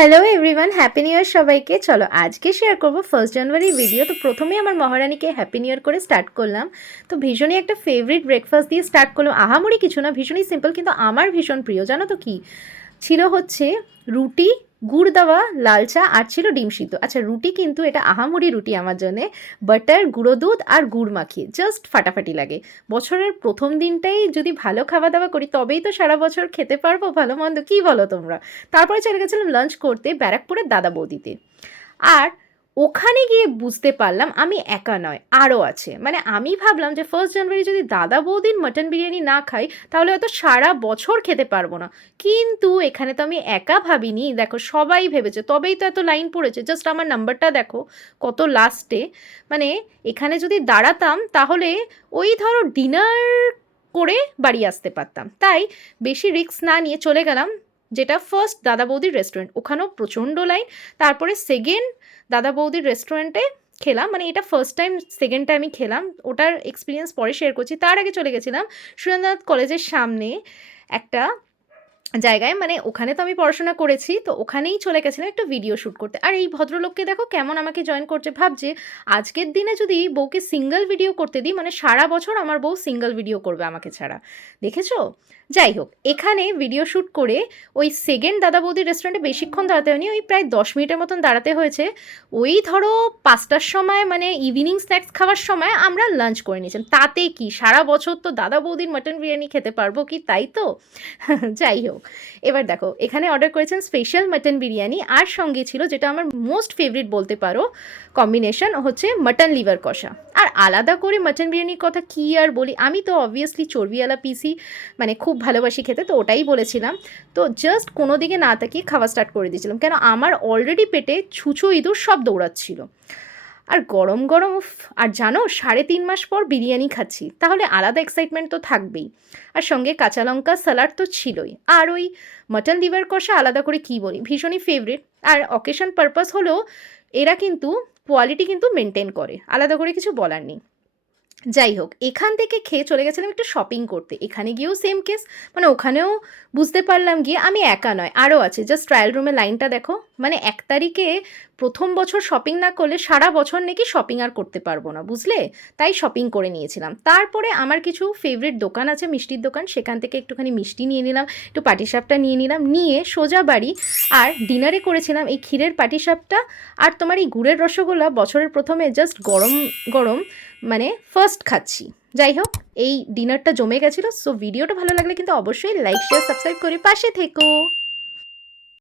Hello everyone happy new year সবাইকে। চলো, আজকে শেয়ার করব ফার্স্ট জানুয়ারি ভিডিও তো প্রথমেই আমার মহারানীকে হ্যাপি নিউ ইয়ার করে স্টার্ট করলাম। তো ভীষণই একটা ফেভারিট ব্রেকফাস্ট দিয়ে স্টার্ট করলাম। আহামরি কিছু না, ভীষণই সিম্পল কিন্তু আমার ভীষণ প্রিয়। জানো তো কি? ছিল হচ্ছে রুটি গুড় দেওয়া লাল চা আর ছিল ডিম সিদ্ধ। আচ্ছা রুটি কিন্তু এটা আহামরি রুটি আমার জন্যে। বাটার, গুঁড়ো দুধ আর গুড় মাখিয়ে জাস্ট ফাটাফাটি লাগে। বছরের প্রথম দিনটাই যদি ভালো খাওয়া দাওয়া করি, তবেই তো সারা বছর খেতে পারব, ভালো মন্দ। কী বলো তোমরা? তারপরে চলে গেছিলাম লাঞ্চ করতে ব্যারাকপুরের দাদা বৌদিতে। আর ওখানে গিয়ে বুঝতে পারলাম আমি একা নয়, আরও আছে। মানে আমি ভাবলাম যে ফার্স্ট জানুয়ারি যদি দাদা বৌদির মাটন বিরিয়ানি না খাই, তাহলে হয়তো সারা বছর খেতে পারব না। কিন্তু এখানে তো আমি একা ভাবিনি। দেখো, সবাই ভেবেছে, তবেই তো এত লাইন পড়েছে। জাস্ট আমার নাম্বারটা দেখো, কত লাস্টে মানে এখানে যদি দাঁড়াতাম, তাহলে ওই ধরো ডিনার করে বাড়ি আসতে পারতাম। তাই বেশি রিস্ক না নিয়ে চলে গেলাম, যেটা ফার্স্ট দাদা বৌদির রেস্টুরেন্ট ওখানেও প্রচণ্ড লাইন তারপরে সেকেন্ড দাদা বৌদির রেস্টুরেন্টে খেলাম মানে এটা ফার্স্ট টাইম সেকেন্ড টাইমই খেলাম। ওটার এক্সপিরিয়েন্স পরে শেয়ার করছি। তার আগে চলে গেছিলাম সুরেন্দ্রনাথ কলেজের সামনে একটা জায়গায়। মানে ওখানে তো আমি পড়াশোনা করেছি, তো ওখানেই চলে গেছিলাম একটা ভিডিও শ্যুট করতে। আর এই ভদ্রলোককে দেখো কেমন আমাকে জয়েন করছে, ভাবছে আজকের দিনে যদি বউকে সিঙ্গেল ভিডিও করতে দিই মানে সারা বছর আমার বউ সিঙ্গেল ভিডিও করবে আমাকে ছাড়া। দেখেছ? যাই হোক, এখানে ভিডিও শ্যুট করে ওই সেকেন্ড দাদা বৌদির রেস্টুরেন্টে বেশিক্ষণ দাঁড়াতে হয়নি, ওই প্রায় দশ মিনিটের মতন দাঁড়াতে হয়েছে। ওই ধরো পাঁচটার সময় মানে ইভিনিং স্ন্যাক্স খাওয়ার সময় আমরা লাঞ্চ করে নিয়েছিলাম। তাতে কি? সারা বছর তো দাদা বৌদির মাটন বিরিয়ানি খেতে পারব কি? তাই তো? যাই হোক এবার দেখো, এখানে অর্ডার করেছেন স্পেশাল মাটন বিরিয়ানি, আর সঙ্গে ছিল যেটা আমার মোস্ট ফেভারিট বলতে পারো কম্বিনেশন হচ্ছে মাটন লিভার কষা। আর আলাদা করে মাটন বিরিয়ানির কথা কী আর বলি, আমি তো অবভিয়াসলি চর্বিওয়ালা পিসি মানে খুব ভালোবাসি খেতে, তো ওটাই বলেছিলাম। তো জাস্ট কোনো দিকে না তাকিয়ে খাওয়া স্টার্ট করে দিয়েছিলাম, কেন আমার অলরেডি পেটে ছুঁচো ইঁদুর সব দৌড়াচ্ছিল। আর গরম গরম আর জানো, সাড়ে তিন মাস পর বিরিয়ানি খাচ্ছি, তাহলে আলাদা এক্সাইটমেন্ট তো থাকবেই। আর সঙ্গে কাঁচা লঙ্কা স্যালাড তো ছিলই। আর ওই মাটন লিভার কষা আলাদা করে কী বলি, ভীষণই ফেভারিট আর অকেশন পারপাস হলেও এরা কিন্তু কোয়ালিটি কিন্তু মেনটেন করে, আলাদা করে কিছু বলার নেই। যাই হোক, এখান থেকে খেয়ে চলে গেছিলাম একটু শপিং করতে। এখানে গিয়েও সেম কেস মানে ওখানেও বুঝতে পারলাম গিয়ে আমি একা নয়, আরও আছে জাস্ট ট্রায়াল রুমে লাইনটা দেখো। মানে এক তারিখে প্রথম বছর শপিং না করলে সারা বছর নাকি শপিং আর করতে পারব না, বুঝলে? তাই শপিং করে নিয়েছিলাম। তারপরে আমার কিছু ফেভারিট দোকান আছে, মিষ্টির দোকান, সেখান থেকে একটুখানি মিষ্টি নিয়ে নিলাম, একটু পাটিসাপটা নিয়ে নিলাম, নিয়ে সোজা বাড়ি আর ডিনারে করেছিলাম এই ক্ষীরের পাটিসাপটা আর তোমার এই গুড়ের রসগোল্লা বছরের প্রথমে জাস্ট গরম গরম মানে ফার্স্ট খাচ্ছি। যাই হোক, এই ডিনারটা জমে গেছিল সো ভিডিওটা ভালো লাগলে কিন্তু অবশ্যই লাইক শেয়ার সাবস্ক্রাইব করে পাশে থেকো।